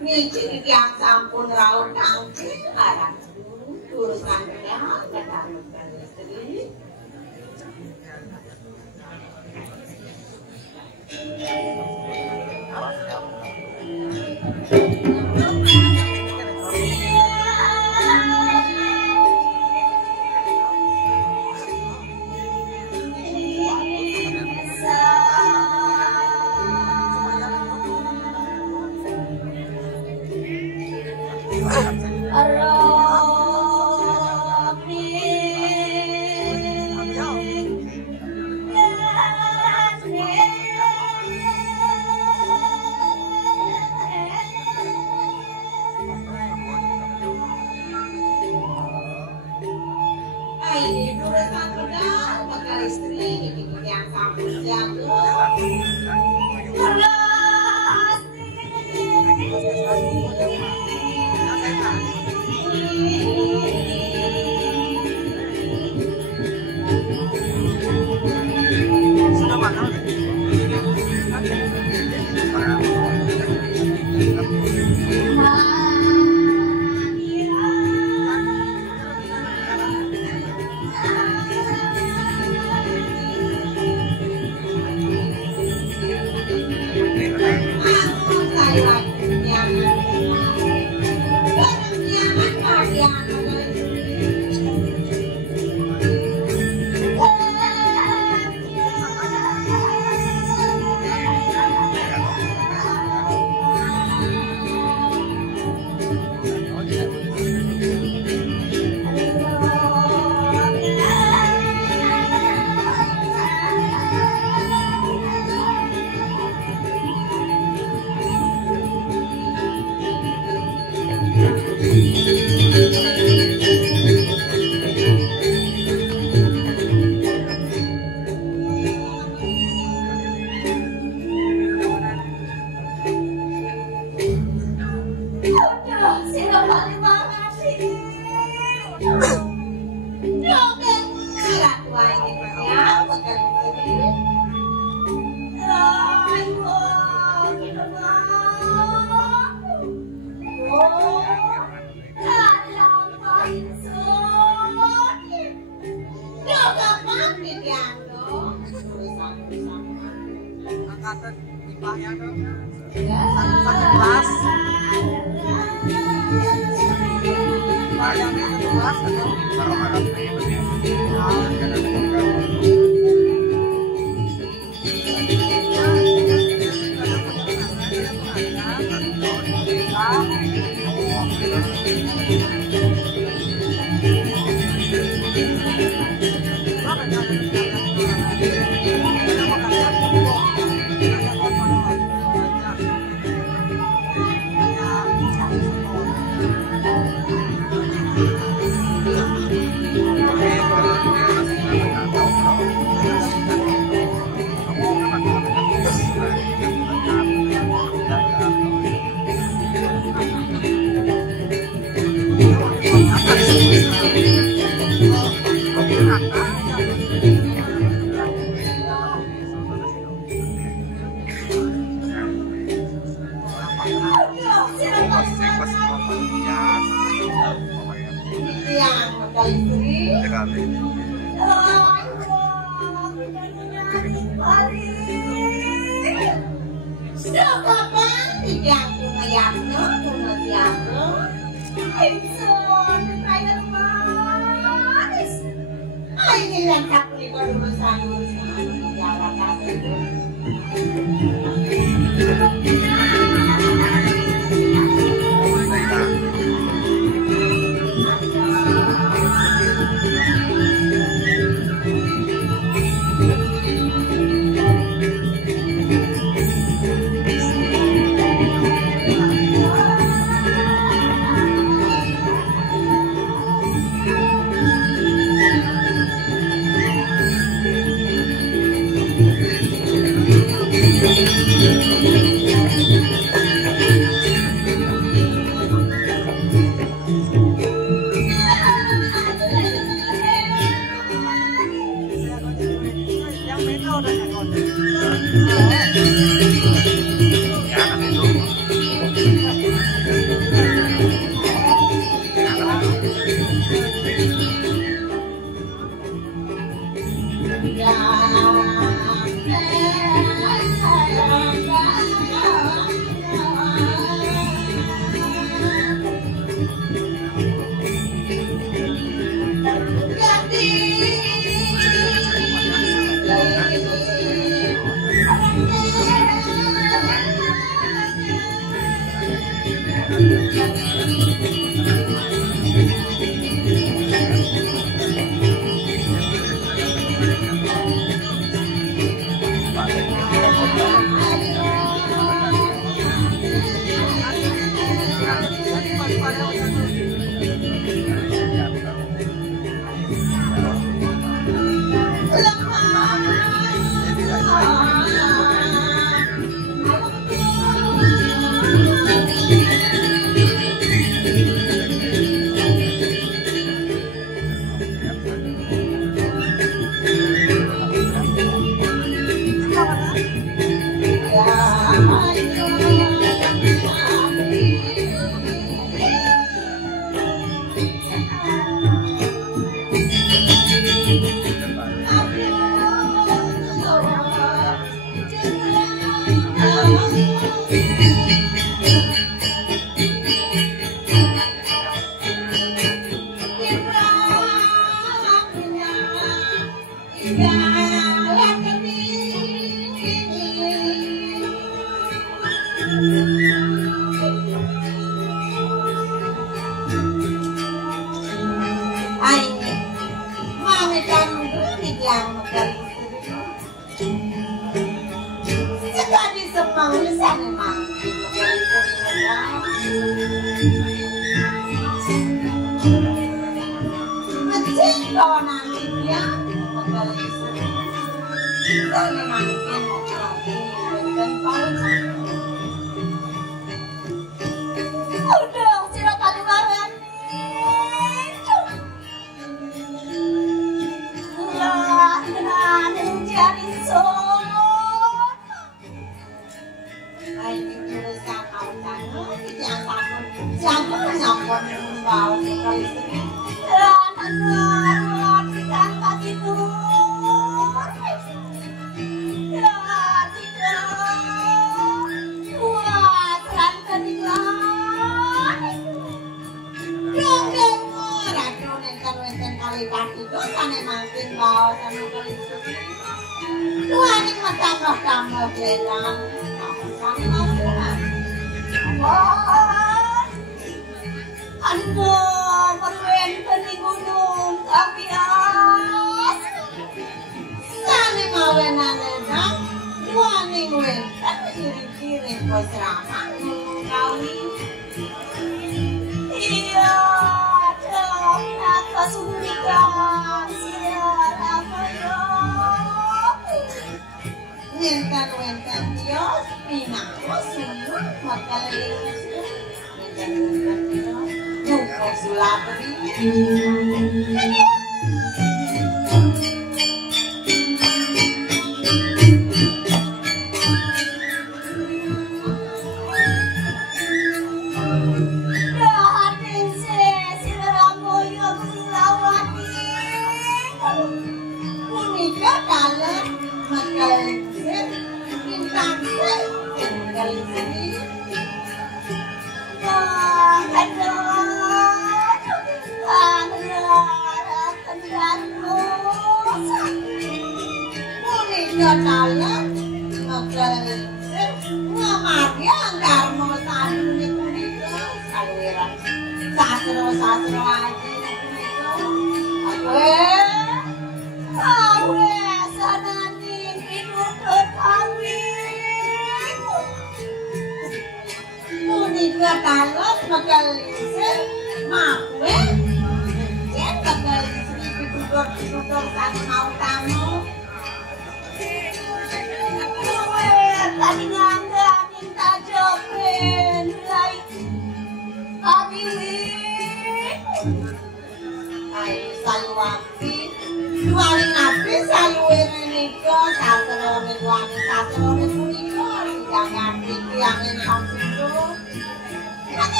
Niji yang sampun raut angkin arang urusan ya kedalukan istri.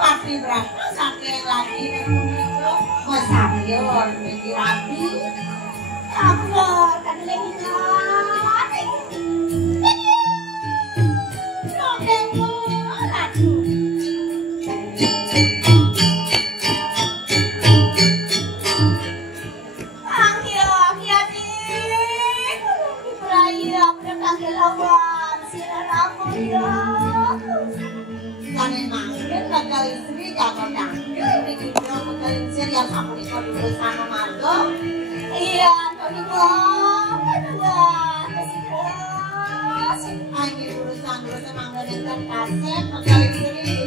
pasti berapa sakit lagi masayon menjadi rapi apa kan lagi iya, Tony urusan mangganetan kaset, pegawai sendiri.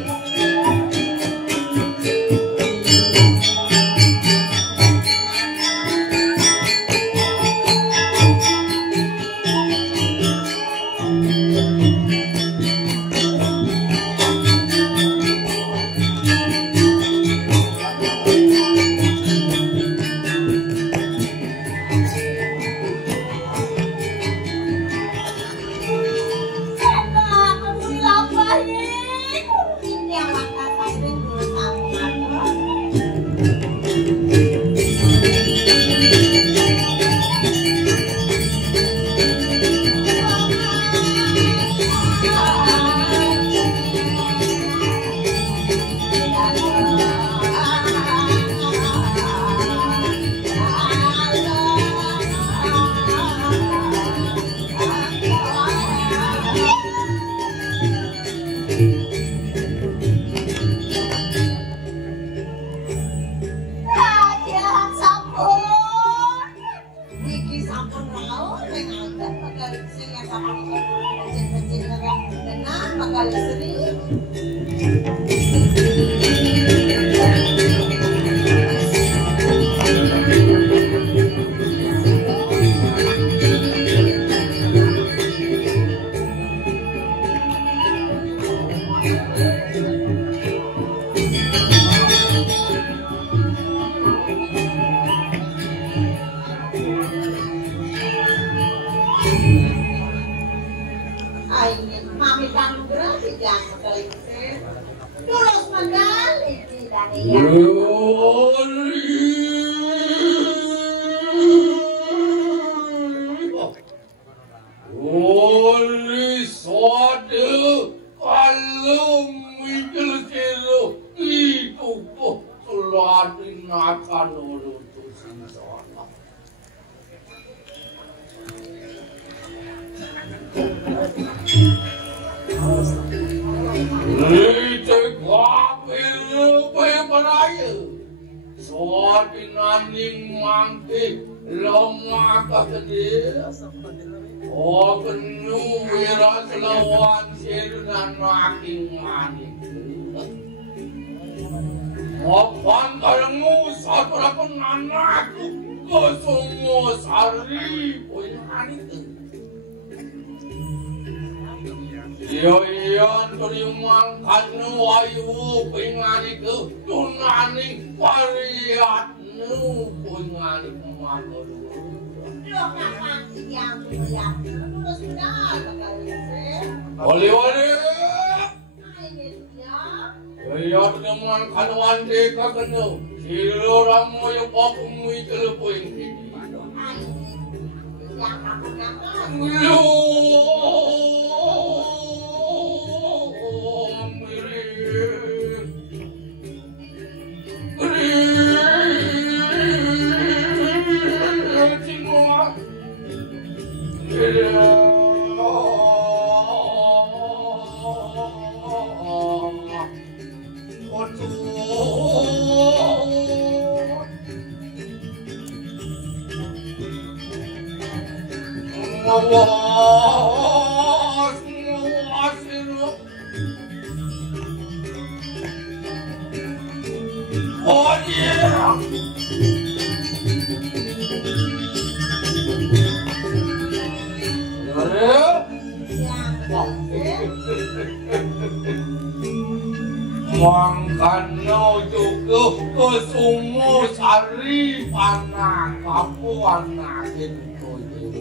Mangkano juga kesumu sari panah kapuan nakin koyo.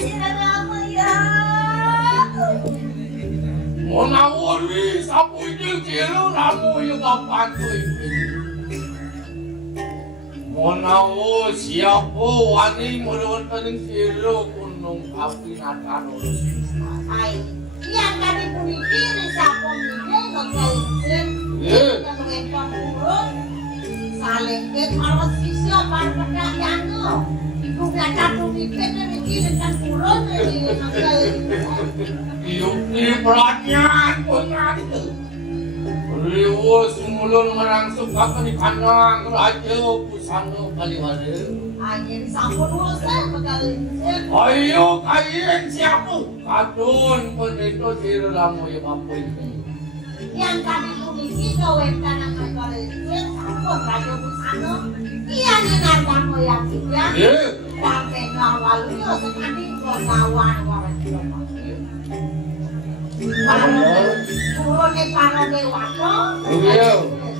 Sinarama ya. Monawuri sapunya cilu ramu yung bapanto Monawo siapa wani mulun paning cilu kunung api natano Ay, yang kami puniki siapa mikir ngegaisin yang mengempang urut salengket maros sisyo parpedak yango ibu gata puniki niki dengan urut ini Yukni peranyan pengantu Riwus mulun merangsuk kakak di kanang raja pusana kaliwara Ayo sampun urusan begalisin Ayo kalian siapa? Kadun pendeta sirlamu ya mampu ini yang kami puniki gawetan ang begalisin sampun raja pusana iya ninarkan mo yang siya sampai ngawalnya sekali ngawan wawan Turun para dewasa. Iya.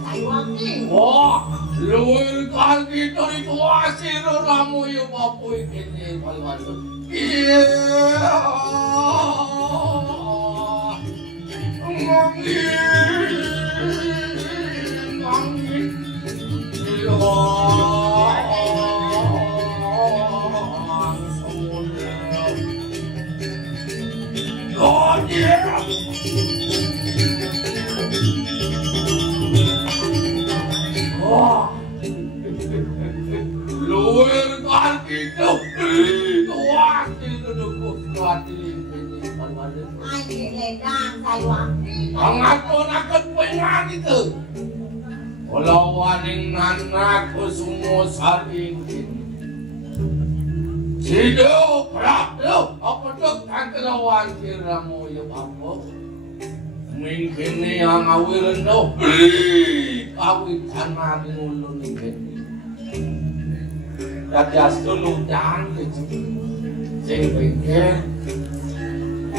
Taiwangi. Wah, luwih kali itu asir ramu yo bapu iki palwaso. Iya. Mangi. Oh yeah. Luar kaki itu Ay, ledang Taiwangi. Pangatun-akun pengan itu. Walau waning nanak kusumo saring Sido prakdo apa tuh kantelawan kiramu ya apa mungkin yang awiran do beli kawin tanah di ulun ini dadas dulu dan gitu sing bengkel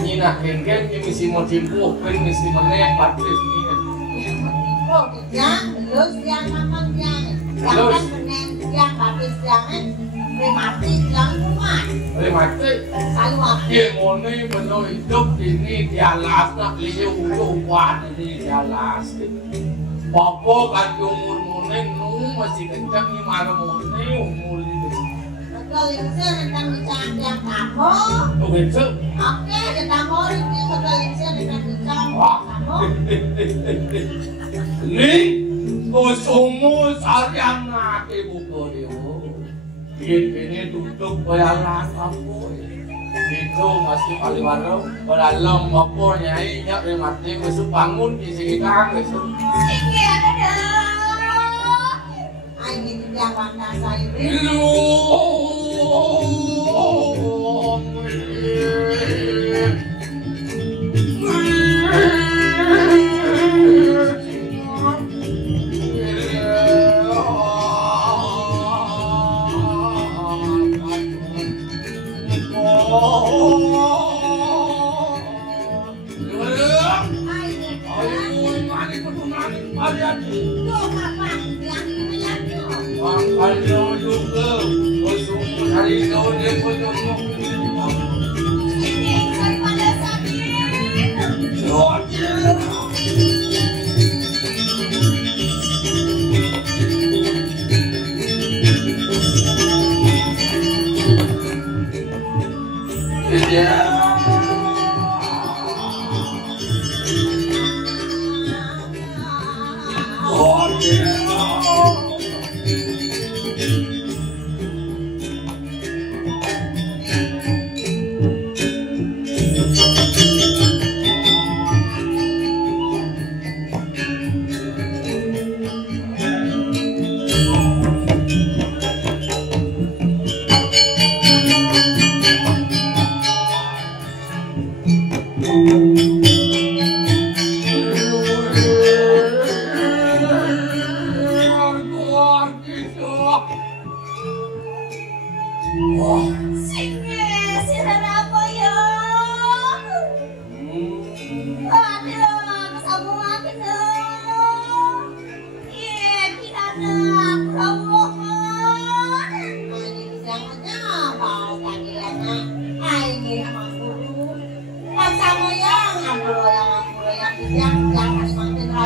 nyina bengkel ini mesti mau timpu mesti menek patris ini Oh, yang terus yang mamang yang menen yang habis yang mati yang rumah. mati Taiwangi. dia moni meno hidup ini dia las nak liu kuat ini dia las Popo kan umur moni nu masih kencang ni mana moni umur ini Betul yang saya tentang bicara yang kamu. tu kencang Oke, kita mau ini betul yang saya tentang bicara kamu. Ni kusumo sarian nake buko dia ini duduk bayaran apa itu masih paling baru beralam apa nyai nyak mati masuk bangun di sekitar masuk Ini ada dah. Ini tidak warna saya ini.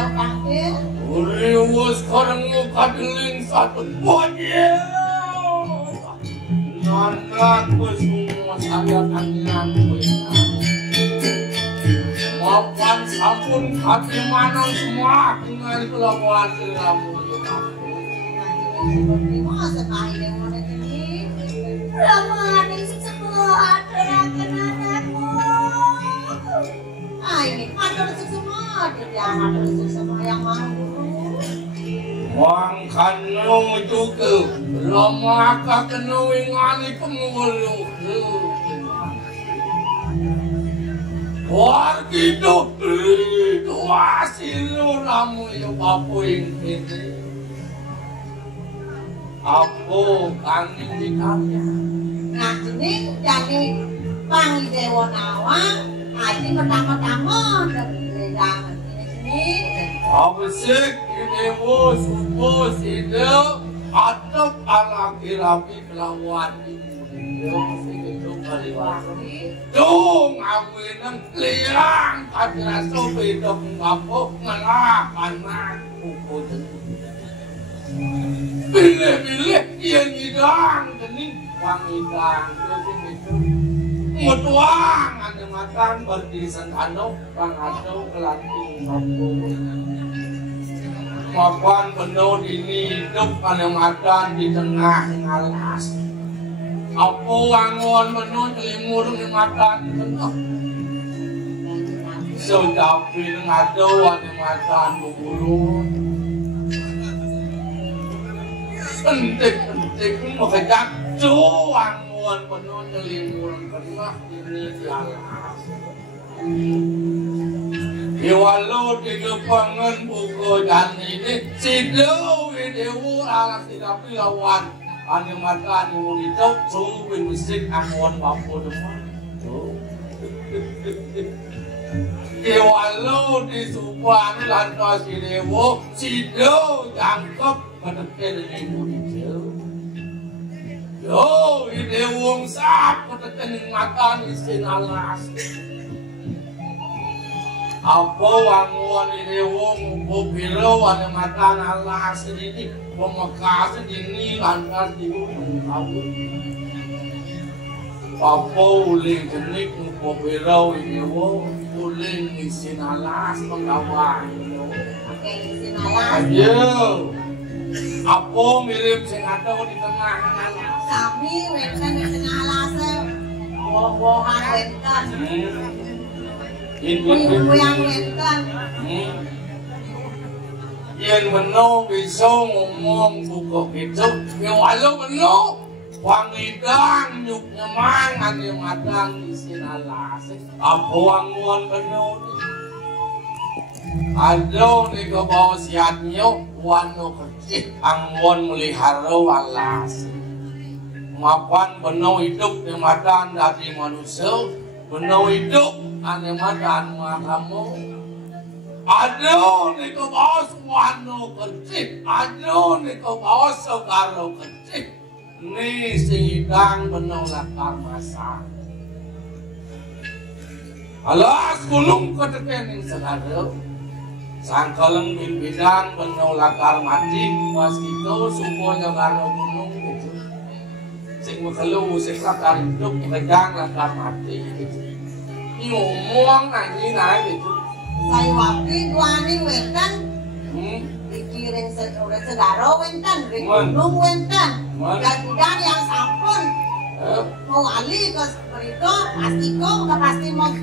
Kang Kangkir. Uriwus karengmu kadiling satu wajah. Nanaku semua saya kandilan maupun sampun hati mana semua dengan kelabuan selamu Terima sekali dengan ini. Lama nih semua anak-anakku. Ini matur semua, dia matur semua yang mau. Wang kanu juga lama kanu ingali kemulu. Wargi hidup itu hasil ramu yang bapu ini. Aku kangin di kami. Nah ini jadi panggil Dewa Nawang. Aji pertama-tama dari dalam ini. Abisik ini subuh sido atap ala kirapi kelawan ini. Itu kaliwari. Dong aku nang kelirang kata sobe dok ngapo ngalapan aku Bila-bila dia ngidang gening wangidang terus itu mutuang ada makan berdisan anu pangado kelanting mampu mapan penuh dini hidup pada makan di tengah ngalas apa wangon penuh telimur di makan di tengah sedapi ngado ada makan bubulun penting makanya cuang muan penuh nyelimuran tengah ini di alas Iwalu di depangan buku dan ini sido video alas tidak pilawan ane mata ane itu cuwin musik angon bapu depan Iwalu di supan lantas video sido jangkep kedepan ibu itu yo ide wong sap kedepan mata isin alas apa wanguan ide wong bubilo ane mata alas ini pemekas ini lantas di gunung tahu apa uling jenik bubilo ide wong uling isin alas pengawan Oke, isin alas. ayo apa mirip sing ada di tengah alas Sami wenten di tengah alasnya woh-wohan wenten kuyang wenten Yen meno bisa ngomong buka itu ya walau meno wangidang nyuk nyemang ane madang isin alas apa wanguan meno Ado ni ko bawa siat nyo wano kecil angwon melihara alas mapan benou hidup di madan dari manusia benou hidup ane madan kamu ado ni ko bawa wano kecil ado ni ko bawa segaro kecil ni singidang benou lakar masak alas gunung ketekening segaro Sangkaleng bidang penolakar mati pas itu semuanya karo gunung gitu. Sing mekelu sing lakar hidup pegang lakar mati gitu. Ngomong nanyi gitu. Saya waktu duaning wenten dikiring segaro wenten di gunung wenten dan yang sampun mau alih ke berito pasti mau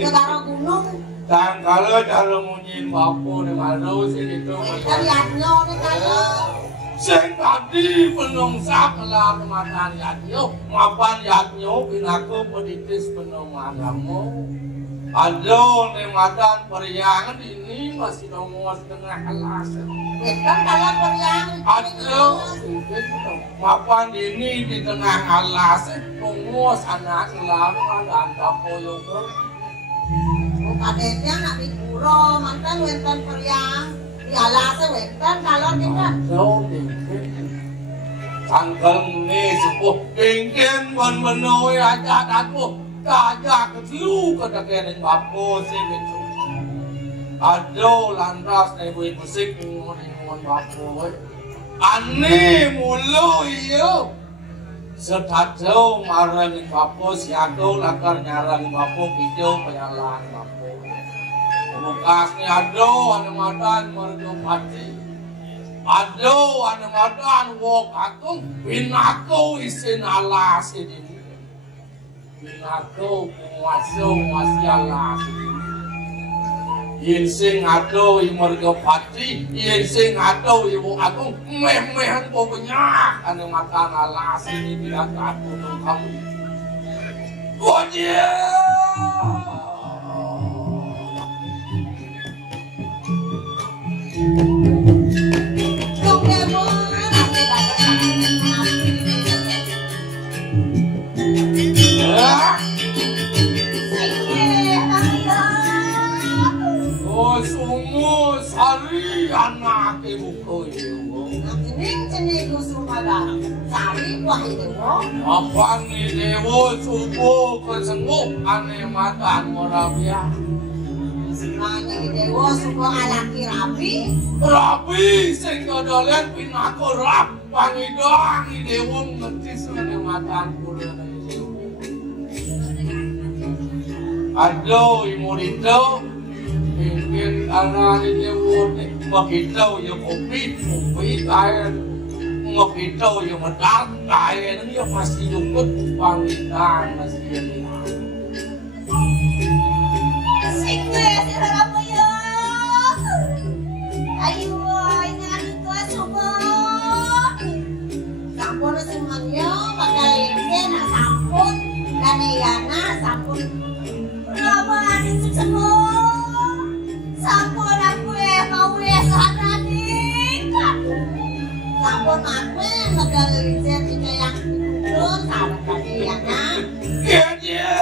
segaro gunung Dan kalau cara munyin bapu ni malu sih itu. Wenten yatnyo ni kalau. Sing tadi penungsap lah kematan yatnyo, mapan yatnyo pinaku peditis penung agamu. Aduh ni matan periangan ini masih nongos tengah kelas. Wenten kalau periangan. Aduh, mapan ini di tengah kelas nongos anak selalu ada antap poyong. Kadetnya nak di pura, mantan wenten periang, di alasnya wenten kalau tidak. Sangkal ni sepuh ingin menmenui ajak aku, ajak kecil kedekening bapu sih gitu. Aduh lantas ibu musik ngon bapak. Ani mulu iyo. Sedado marang bapak siado lakar nyarang bapak video penyalaan bapak. Mukasnya aduh ane madan marga pati. Aduh ane madan wok atung binako isin alas ini. Binako puaso masih alas ini. Yen sing adoh marga pati, yen sing adoh ibu agung meh-mehan pokoknya ane makan alas ini tidak aku untuk kamu. Wajib. Sumu sari anak ibu koyo. Jening kusumada sari wah dewo. Apa nih dewo subuh kesenguk ane matan morabia. Nanya dewo subuh alaki rapi. Rapi sing dodolen pinako rap pangidang dewo ngetis ane matan pura. Aduh imurito. Mungkin anak ini makitaw yung kopi tayo, makitaw yung madak tayo, nang yung masilukot pangitan na siya nila. Sige, sira mo yun! Ayun, inanin ko sumot! Sampun na sumanyo, magaling na sampun, ganayana, sampun. Rama natin sumot! Sampun aku mau sana nih. Sampun aku magaling kita yang itu sama tadi ya kan. Iya.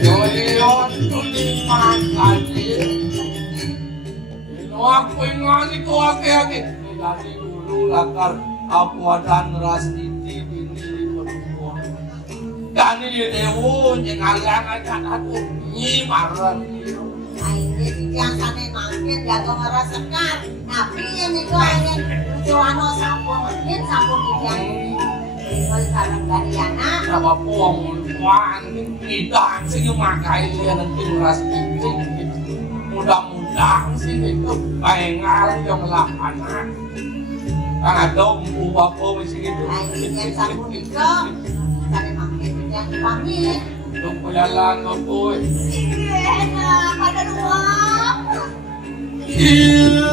Yoyon tuliman tadi. Ino aku ingani ko ake-ake. Jadi dulu lakar aku dan Rastiti binti perempuan. Dan ini dewo nyengalian aja aku nyimaran. Ini yang sampai mangkit jago ngerasekar. Tapi ini kok ingin Joano sampun mungkin sampun yang ini sarang dari anak. Apa puang wan kita sih makai dia nanti Rastiti. Mudah-mudahan sih itu pengal yang anak. Karena dong buah po masih gitu. Ini yang sampun itu sampai mangkit. Yang pamit. Yung pulalan mo po eh. Sige na, kada luwak. Iyo!